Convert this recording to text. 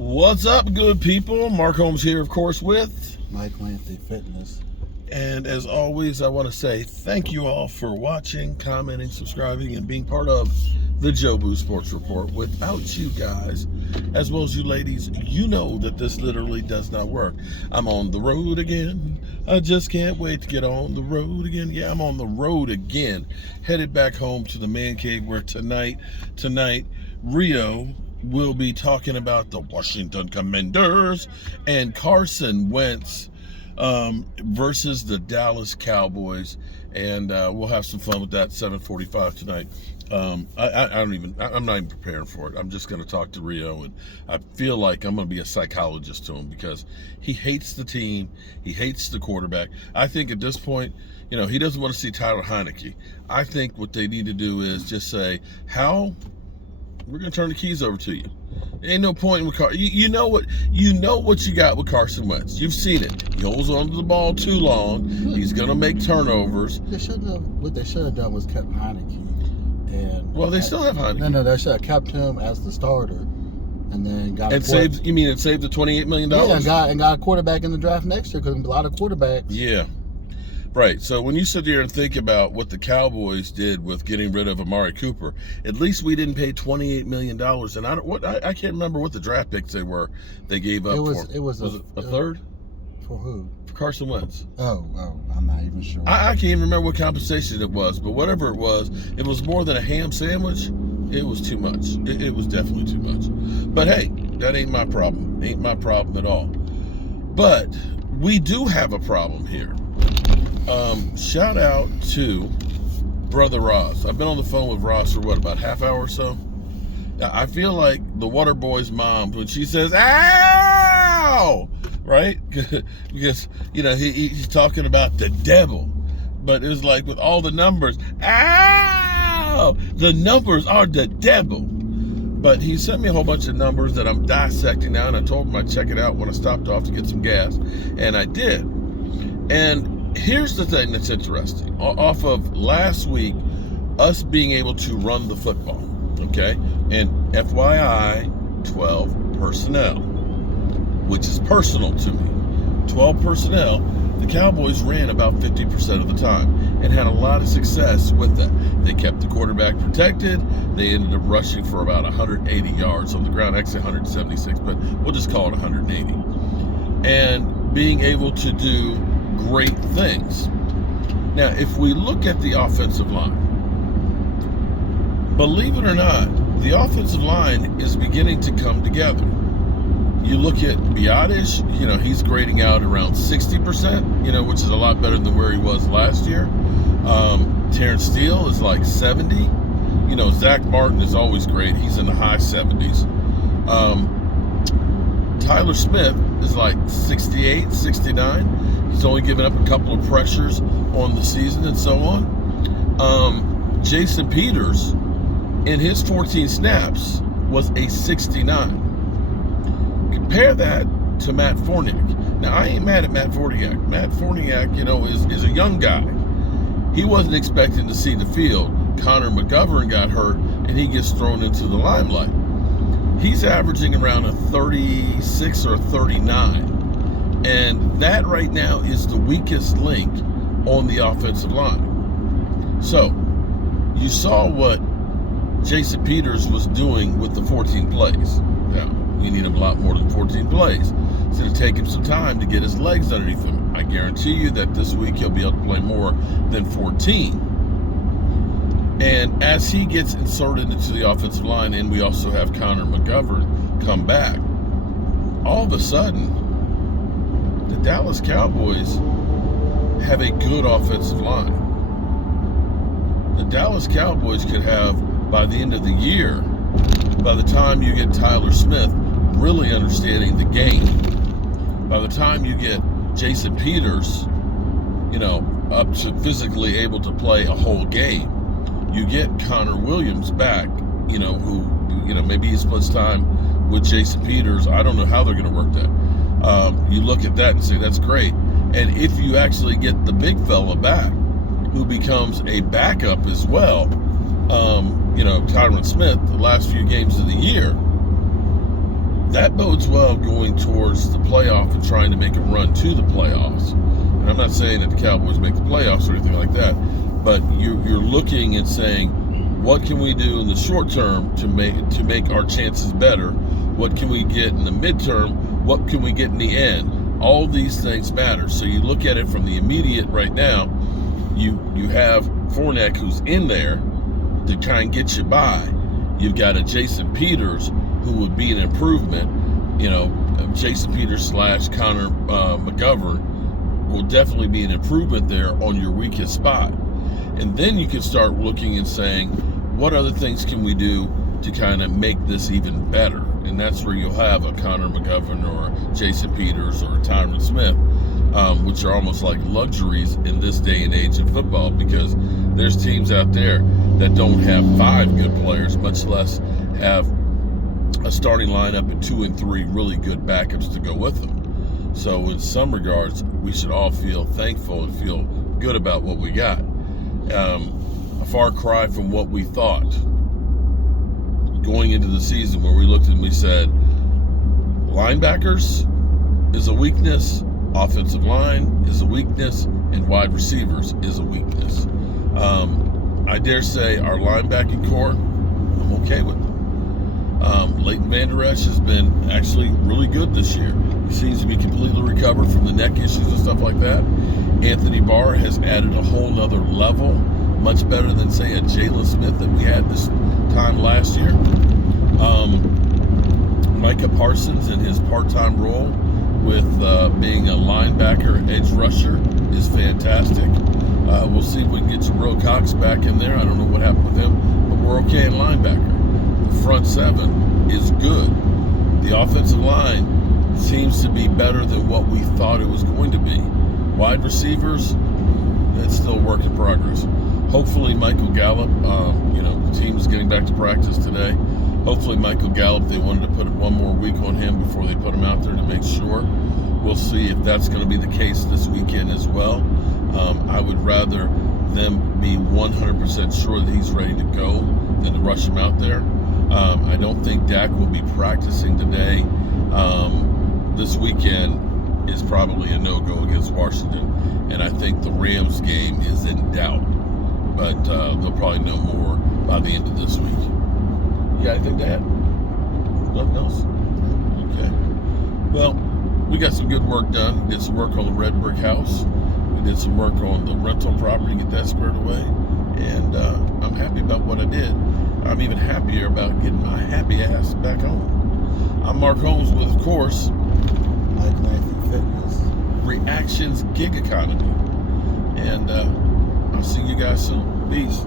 What's up, good people? Mark Holmes here, of course, with Mike Lanthy Fitness. And as always, I want to say thank you all for watching, commenting, subscribing, and being part of the Jobu Sports Report. Without you guys, as well as you ladies, you know that this literally does not work. I'm on the road again. I just can't wait to get on the road again. Yeah, I'm on the road again. Headed back home to the man cave where tonight, Rio will be talking about the Washington Commanders and Carson Wentz versus the Dallas Cowboys, and we'll have some fun with that. 7:45 tonight. I'm not even preparing for it. I'm just going to talk to Rio, and I feel like I'm going to be a psychologist to him because he hates the team, he hates the quarterback. I think at this point, he doesn't want to see Tyler Heineke. I think what they need to do is just say, "How? We're going to turn the keys over to you." Ain't no point with Carson. You know what you got with Carson Wentz. You've seen it. He holds on to the ball too long. He's going to make turnovers. What they should have done was kept Heineke. They still have Heineke. No, they should have kept him as the starter, and then got saved. You mean it saved the $28 million? Yeah, and got a quarterback in the draft next year because a lot of quarterbacks. Yeah. Right. So when you sit there and think about what the Cowboys did with getting rid of Amari Cooper, at least we didn't pay $28 million. And I can't remember what the draft picks they were. They gave up for. It was a third? For who? For Carson Wentz. Oh, I'm not even sure. I can't even remember what compensation it was, but whatever it was more than a ham sandwich. It was too much. It was definitely too much. But hey, that ain't my problem. Ain't my problem at all. But we do have a problem here. Shout out to Brother Ross. I've been on the phone with Ross for about half hour or so. Now, I feel like the Water Boy's mom when she says, "Ow!" Right? Because, he's talking about the devil. But it was like with all the numbers, "Ow! The numbers are the devil." But he sent me a whole bunch of numbers that I'm dissecting now, and I told him I'd check it out when I stopped off to get some gas. And I did. And here's the thing that's interesting. Off of last week, us being able to run the football, okay? And FYI, 12 personnel, which is personal to me. 12 personnel, the Cowboys ran about 50% of the time and had a lot of success with that. They kept the quarterback protected. They ended up rushing for about 180 yards on the ground, actually 176, but we'll just call it 180. And being able to do great things. Now, if we look at the offensive line, believe it or not, the offensive line is beginning to come together. You look at Biotish, he's grading out around 60%, which is a lot better than where he was last year. Terrence Steele is like 70. Zach Martin is always great. He's in the high 70s. Tyler Smith is like 68, 69. He's only given up a couple of pressures on the season and so on. Jason Peters, in his 14 snaps, was a 69. Compare that to Matt Forniak. Now, I ain't mad at Matt Forniak. Matt Forniak, is a young guy. He wasn't expecting to see the field. Connor McGovern got hurt, and he gets thrown into the limelight. He's averaging around a 36 or 39. And that right now is the weakest link on the offensive line. So, you saw what Jason Peters was doing with the 14 plays. Now, you need a lot more than 14 plays. It's going to take him some time to get his legs underneath him. I guarantee you that this week he'll be able to play more than 14. And as he gets inserted into the offensive line, and we also have Connor McGovern come back, all of a sudden, the Dallas Cowboys have a good offensive line. The Dallas Cowboys could have, by the end of the year, by the time you get Tyler Smith really understanding the game, by the time you get Jason Peters, up to physically able to play a whole game, you get Connor Williams back, who, maybe he splits time with Jason Peters. I don't know how they're going to work that. You look at that and say, that's great. And if you actually get the big fella back, who becomes a backup as well, Tyron Smith, the last few games of the year, that bodes well going towards the playoff and trying to make a run to the playoffs. And I'm not saying that the Cowboys make the playoffs or anything like that, but you're looking and saying, what can we do in the short term to make our chances better? What can we get in the midterm? What can we get in the end? All these things matter. So you look at it from the immediate right now. You have Fournette, who's in there to try and get you by. You've got a Jason Peters who would be an improvement. Jason Peters / Connor McGovern will definitely be an improvement there on your weakest spot. And then you can start looking and saying, what other things can we do to kind of make this even better? And that's where you'll have a Connor McGovern or Jason Peters or a Tyron Smith, which are almost like luxuries in this day and age in football, because there's teams out there that don't have 5 good players, much less have a starting lineup and 2 and 3 really good backups to go with them. So in some regards, we should all feel thankful and feel good about what we got. A far cry from what we thought going into the season, where we looked and we said, linebackers is a weakness, offensive line is a weakness, and wide receivers is a weakness. I dare say our linebacking core, I'm okay with them. Leighton Vander Esch has been actually really good this year. He seems to be completely recovered from the neck issues and stuff like that. Anthony Barr has added a whole nother level, much better than, say, a Jalen Smith that we had this time last year. Micah Parsons in his part-time role with being a linebacker, edge rusher, is fantastic. We'll see if we can get Jabril Cox back in there. I don't know what happened with him, but we're okay in linebacker. The front 7 is good. The offensive line seems to be better than what we thought it was going to be. Wide receivers, that's still a work in progress. Hopefully Michael Gallup, the team's getting back to practice today. Hopefully Michael Gallup, they wanted to put one more week on him before they put him out there to make sure. We'll see if that's going to be the case this weekend as well. I would rather them be 100% sure that he's ready to go than to rush him out there. I don't think Dak will be practicing today. This weekend is probably a no-go against Washington, and I think the Rams game is in doubt, but they'll probably know more by the end of this week. You got anything to add? Nothing else? Okay. Well, we got some good work done. We did some work on the red brick house. We did some work on the rental property, get that squared away, and I'm happy about what I did. I'm even happier about getting my happy ass back home. I'm Mark Holmes with, of course, Mike Matthew Fitness, Reactions Gig Economy. And I'll see you guys soon. Peace.